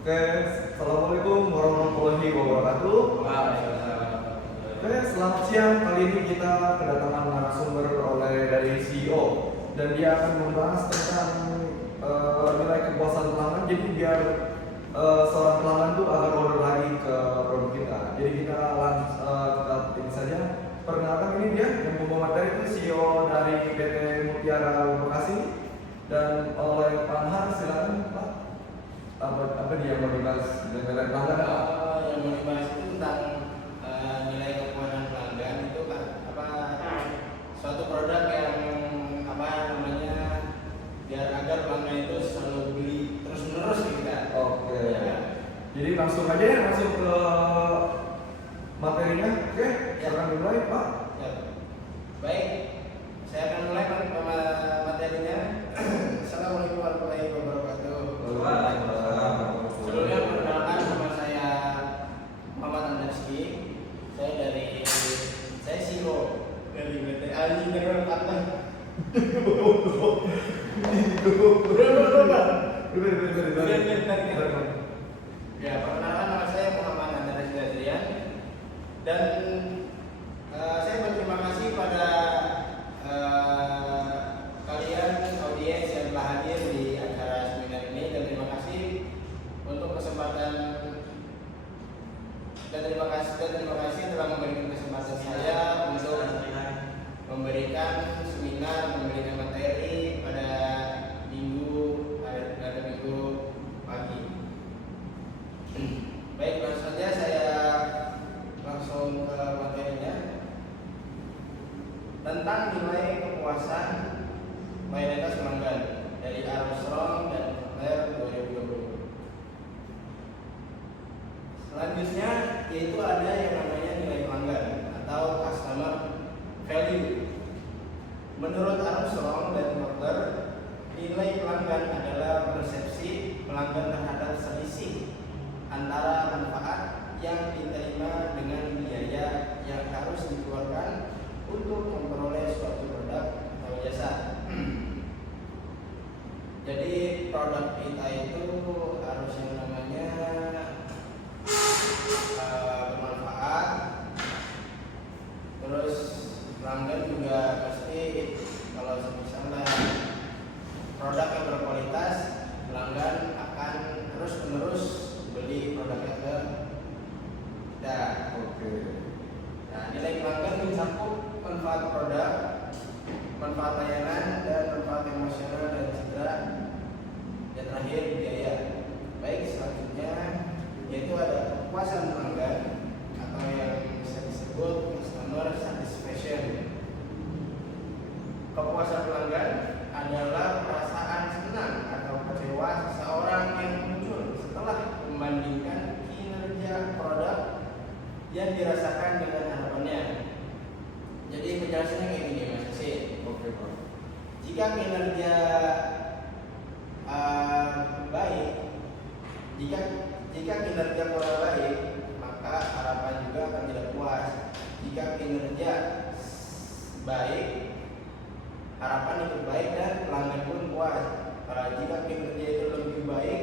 Oke, Assalamualaikum warahmatullahi wabarakatuh. Waalaikumsalam. Oke, selamat siang. Kali ini kita kedatangan narasumber dari CEO dan dia akan membahas tentang nilai kepuasan pelanggan. Jadi biar seorang pelanggan tuh akan order lagi ke produk kita. Jadi kita ini saja. Perkenalkan, ini dia yang membawa materi itu CEO dari PT Mutiara Bekasi dan oleh Pak Anhar. Silakan Pak. Apa dia mau dibahas dengan nilai pelanggan? Yang mau dibahas itu tentang nilai kepuasan pelanggan itu kan suatu produk yang biar agar pelanggan itu selalu beli terus menerus kita. Oke. Ya. Jadi langsung aja ya, masuk ke materinya. Oke, silakan dimulai Pak. Ya. Baik, saya akan mulai materinya. Assalamualaikum warahmatullahi wabarakatuh. Sebelumnya perkenalkan, nama saya Muhammad Andarski. Saya CEO dari PT Ali Network Partner. Ya, perkenalkan, nama saya Muhammad Andarski Adrian dan saya berterima kasih pada kalian audiens yang telah hadir di acara seminar ini, dan terima kasih untuk kesempatan dan terima kasih telah memberikan kesempatan saya untuk memberikan seminar, memberikan materi pada minggu pagi. Baik, langsung saja saya langsung ke materinya tentang nilai kepuasan mayoritas pelanggan dari Armstrong dan Kotler 2020. Selanjutnya yaitu ada yang namanya nilai pelanggan atau customer value. Menurut Armstrong dan Kotler, nilai pelanggan adalah persepsi pelanggan terhadap selisih antara manfaat yang diterima dengan biaya yang harus dikeluarkan untuk memperoleh suatu produk atau jasa. Jadi produk kita itu harus yang namanya bermanfaat. Terus pelanggan juga pasti, kalau misalnya produk yang berkualitas, pelanggan akan terus menerus beli produknya ke kita. Oke. Nah, nilai pelanggan mencakup manfaat produk, manfaat layanan, dan manfaat emosional dan citra, dan terakhir biaya. Baik, selanjutnya yaitu ada kepuasan pelanggan atau yang bisa disebut customer satisfaction. Kepuasan pelanggan adalah perasaan senang atau kecewa seseorang yang muncul setelah membandingkan kinerja produk yang dirasakan dengan harapannya. Jadi penjelasannya kayak gini, Mas Hasid. Oke, Pak. Jika kinerja baik, jika kinerja kurang baik, maka harapan juga akan tidak puas. Jika kinerja baik, harapan ikut baik dan pelanggan pun puas. Jika kinerja itu lebih baik,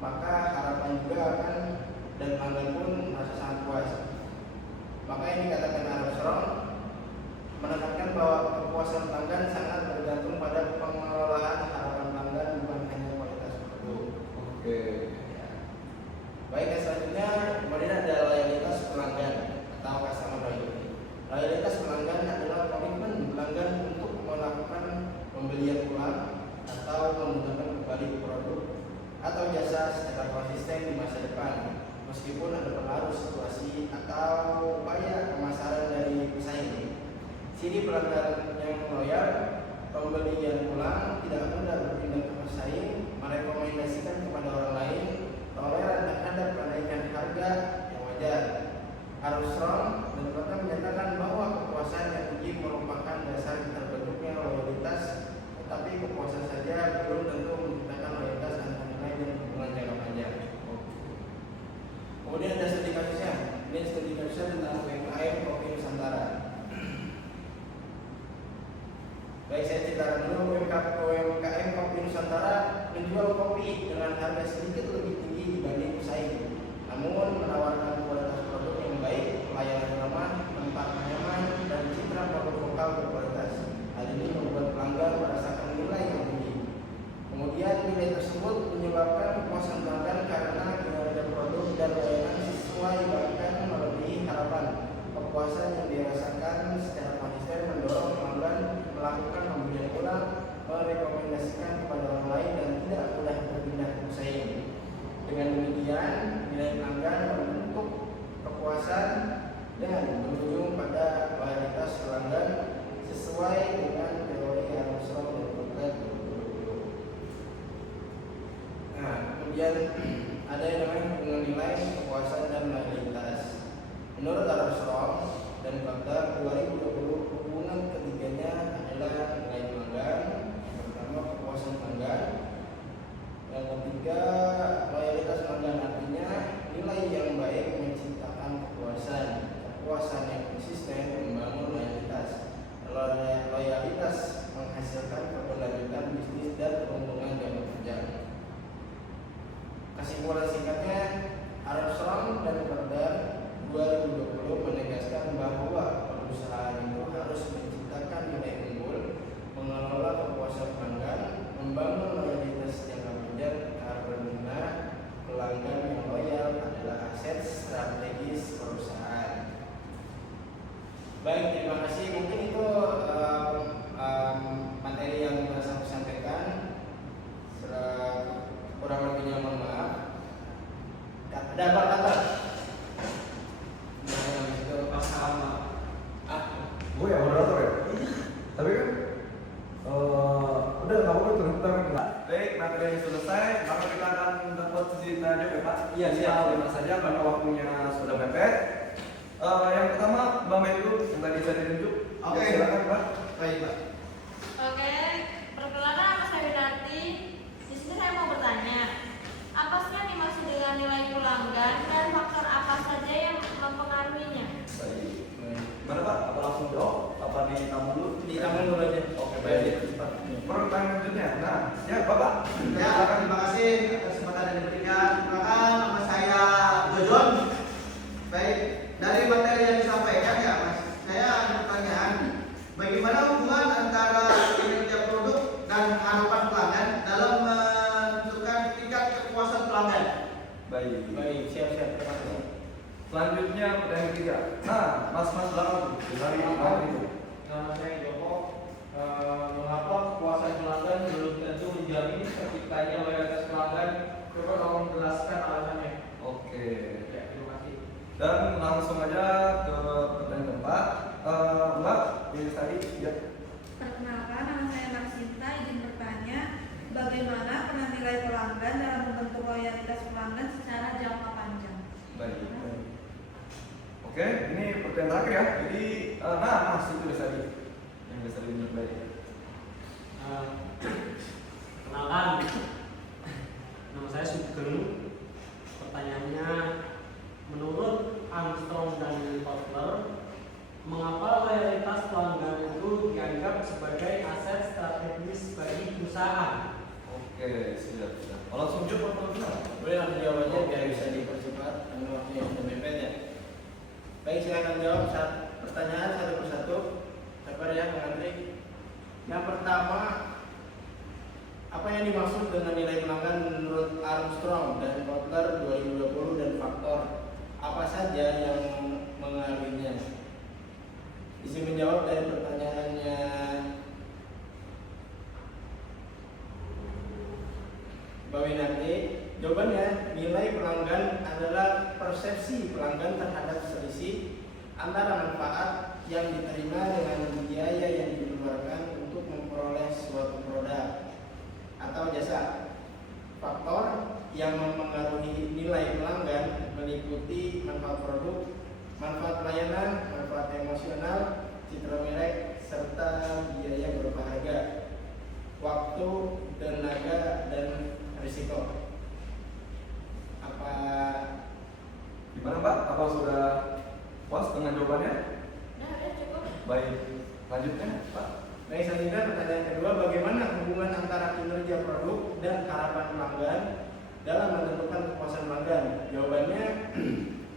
maka harapan juga akan dan pelanggan pun merasa sangat puas. Maka yang dikatakan Armstrong menekankan bahwa kepuasan pelanggan sangat bergantung pada pengelolaan harapan pelanggan, bukan hanya kualitas produk. Oke. Ya. Baik, yang selanjutnya kemudian ada loyalitas pelanggan atau customer loyalty. Loyalitas pelanggan adalah komitmen pelanggan untuk melakukan pembelian ulang atau menggunakan kembali produk atau jasa secara konsisten di masa depan, meskipun ada pengaruh situasi atau upaya pemasaran dari pesaing. Ciri pelanggan yang loyal, pembeli yang ulang, tidak mudah berpindah ke pesaing, merekomendasikan kepada orang lain, toleran terhadap kenaikan harga yang wajar. Armstrong dan Kotler menyatakan bahwa kepuasan yang tinggi merupakan dasar terbentuknya loyalitas, tetapi kepuasan saja belum tentu menciptakan loyalitas antara nilai dan hubungan jangka panjang. Kemudian ada studi kasusnya. Ini studi kasusnya tentang UMKM Kopi Nusantara. Baik, saya ceritakan dulu UMKM menghasilkan kepada orang lain dan tidak mudah berpindah bersaing. Dengan demikian, nilai pelanggan membentuk kepuasan dan berujung pada loyalitas pelanggan sesuai dengan teori Armstrong dan Kotler 2020. Nah, kemudian ada yang namanya hubungan nilai kepuasan dan loyalitas. Menurut Armstrong dan Kotler 2020, hubungan ketiganya adalah nilai pelanggan, yang pertama kepuasan pelanggan, yang ketiga loyalitas pelanggan, artinya nilai yang baik menciptakan kepuasan yang konsisten membangun loyalitas. Loyalitas menghasilkan keberlanjutan bisnis dan keuntungan jangka panjang. Kesimpulan singkatnya, Armstrong dan Kotler 2020 menegaskan bahwa perusahaan itu harus menciptakan nilai unggul, mengelola kepuasan pelanggan, membangun loyalitas jangka panjang karena pelanggan yang loyal adalah aset strategis perusahaan. Baik, terima kasih. Mungkin itu materi yang bisa saya sampaikan. Kurang lebihnya mohon maaf. Ada apa kata? Gue ya moderator ya. Tapi kan udah nggak apa-apa turun. Baik, materi yang selesai, maka kita akan dapat sesi tanya jawab ya Pak. Iya, siap. Terima saja karena waktunya sudah mepet. Yang pertama Mbak Menlu yang tadi saya ditunjuk. Oke. Ya, silakan Pak. Baik, Pak. Oke, perkenalkan nama saya Winarti. Di sini saya mau bertanya, apa sih yang dimaksud dengan nilai pelanggan dan faktor apa saja yang mempengaruhinya? Baik. Mana Pak? Apa langsung jawab? Apa ditamu dulu? Ditamu dulu aja. Oke, baik. Pertanyaan selanjutnya. Nah, ya Bapak. Ya, terima kasih atas kesempatan yang diberikan. Perkenalkan, nama saya Jojon. Baik, dari materi yang disampaikan ya Mas, saya ada pertanyaan. Bagaimana hubungan antara kinerja produk dan harapan pelanggan dalam menentukan tingkat kepuasan pelanggan? Baik. Baik, siap-siap. Terima kasih. Selanjutnya pertanyaan ketiga. Nah, Mas belakang dari mana itu? Nama saya Joko. Mengapa kepuasan pelanggan belum tentu menjamin terciptanya loyalitas pelanggan? Coba tolong jelaskan alasannya. Oke. Ya, terima kasih. Dan langsung aja ke pertanyaan keempat. Mbak, ini tadi ya. Perkenalkan, nama saya Marsinta. Izin bertanya, bagaimana peran nilai pelanggan dalam membentuk loyalitas pelanggan secara jangka panjang? Baik. Oke, ini pertanyaan terakhir ya. Jadi, nah, Mas itu bisa tadi yang bisa diminta baik. Kenalkan, nama saya Sugeng. Pertanyaannya, menurut Armstrong dan Kotler, mengapa loyalitas pelanggan itu dianggap sebagai aset strategis bagi perusahaan? Oke, siap. Oh, langsung jawab apa benar? Boleh langsung jawab aja biar bisa dipercepat karena waktunya sudah mepet ya. Baik, silakan jawab pertanyaan satu persatu. Sabar ya, Bang Andri. Yang pertama, apa yang dimaksud dengan nilai pelanggan menurut Armstrong dan Kotler 2020 dan faktor apa saja yang mengaruhinya? Izin menjawab dari pertanyaannya Mbak Winarti. Jawabannya, nilai pelanggan adalah persepsi pelanggan terhadap selisih antara manfaat yang diterima dengan biaya yang dikeluarkan untuk memperoleh suatu produk atau jasa. Faktor yang mempengaruhi nilai pelanggan meliputi manfaat produk, manfaat pelayanan, manfaat emosional, citra merek, serta biaya berupa harga, waktu, tenaga, dan risiko. Apa Gimana Pak? Apa sudah puas dengan jawabannya? Nah, udah cukup. Baik. Lanjutnya Pak. Baik, selanjutnya pertanyaan kedua, bagaimana hubungan antara kinerja produk dan harapan pelanggan dalam menentukan kepuasan pelanggan? Jawabannya,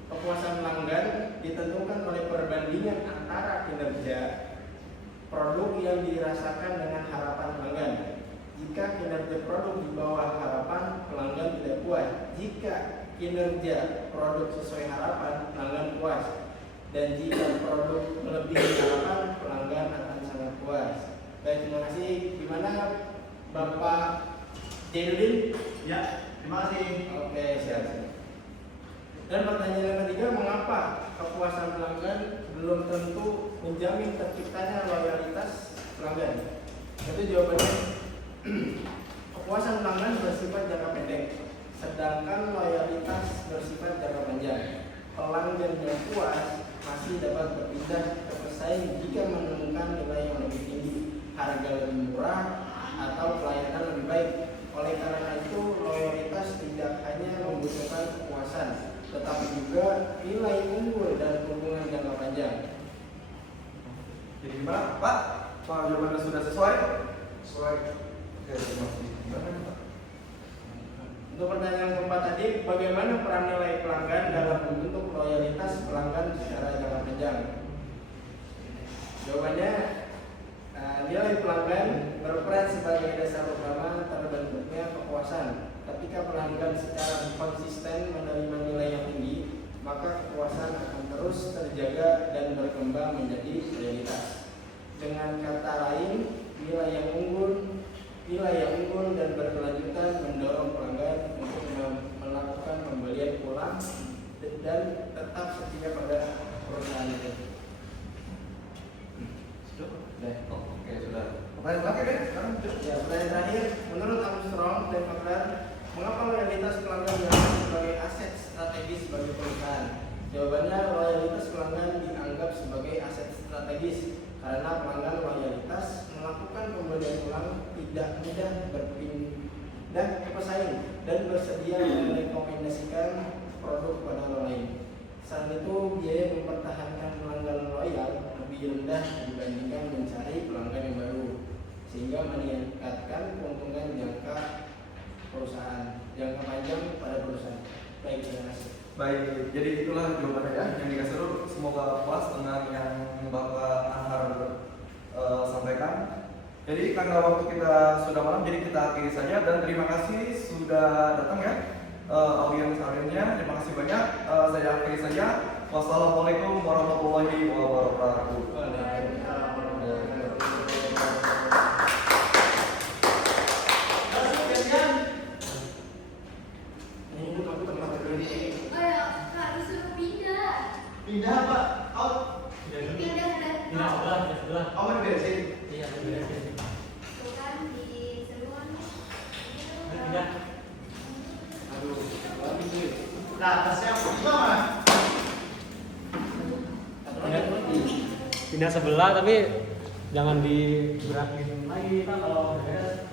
kepuasan pelanggan ditentukan oleh perbandingan antara kinerja produk yang dirasakan dengan harapan pelanggan. Jika kinerja produk di bawah harapan, pelanggan tidak puas. Jika kinerja produk sesuai harapan, pelanggan puas. Dan jika produk melebihi harapan, pelanggan akan sangat puas. Baik, terima kasih. Gimana Bapak Jainuddin. Ya, terima kasih. Oke, siap. Dan pertanyaan yang ketiga, mengapa kepuasan pelanggan belum tentu menjamin terciptanya loyalitas pelanggan? Itu jawabannya, kepuasan pelanggan bersifat jangka pendek, sedangkan loyalitas bersifat jangka panjang. Pelanggan yang puas masih dapat berpindah ke pesaing jika menemukan nilai yang lebih tinggi, harga lebih murah, atau pelayanan lebih baik. Oleh karena itu, loyalitas tidak hanya membutuhkan kepuasan, tetapi juga nilai unggul dan hubungan jangka panjang. Jadi gimana, Pak? Pak, jawabannya sudah sesuai? Sesuai. Oke, terima kasih. Gimana, Pak? Untuk pertanyaan keempat tadi, bagaimana peran nilai pelanggan dalam membentuk loyalitas pelanggan secara jangka panjang? Jawabannya, nilai pelanggan berperan sebagai dasar utama terbentuknya kepuasan. Ketika pelanggan secara konsisten menerima nilai yang tinggi, maka kepuasan akan terus terjaga dan berkembang menjadi loyalitas. Dengan kata lain, nilai yang unggul dan berkelanjutan mendorong pelanggan untuk melakukan pembelian ulang dan tetap setia pada perusahaan itu. Oke, sudah. Pertanyaan terakhir ya? Sekarang Ya, pertanyaan terakhir, menurut Armstrong dan Kepler, mengapa loyalitas pelanggan dianggap sebagai aset strategis bagi perusahaan? Jawabannya, loyalitas pelanggan dianggap sebagai aset strategis karena pelanggan loyalitas melakukan pembelian ulang, tidak mudah berpindah ke pesaing dan bersedia merekomendasikan produk pada orang lain. Selain itu, biaya mempertahankan pelanggan loyal lebih rendah dibandingkan mencari pelanggan yang baru, sehingga meningkatkan keuntungan jangka panjang pada perusahaan. Baik, terima kasih. baik, jadi itulah jawabannya ya yang dikasih dulu. Semoga puas dengan yang Bapak Anhar sampaikan. Jadi karena waktu kita sudah malam, jadi kita akhiri saja dan terima kasih sudah datang ya audiens hariannya. Terima kasih banyak. Saya akhiri saja. Wassalamualaikum warahmatullahi wabarakatuh. Pindah apa? Out. Tidak sebelah. Oh, mau beresin. Iya, beresin. Tidak. Nah, tasnya gimana? Pindah sebelah tapi jangan diberakin lagi kan kalau beres.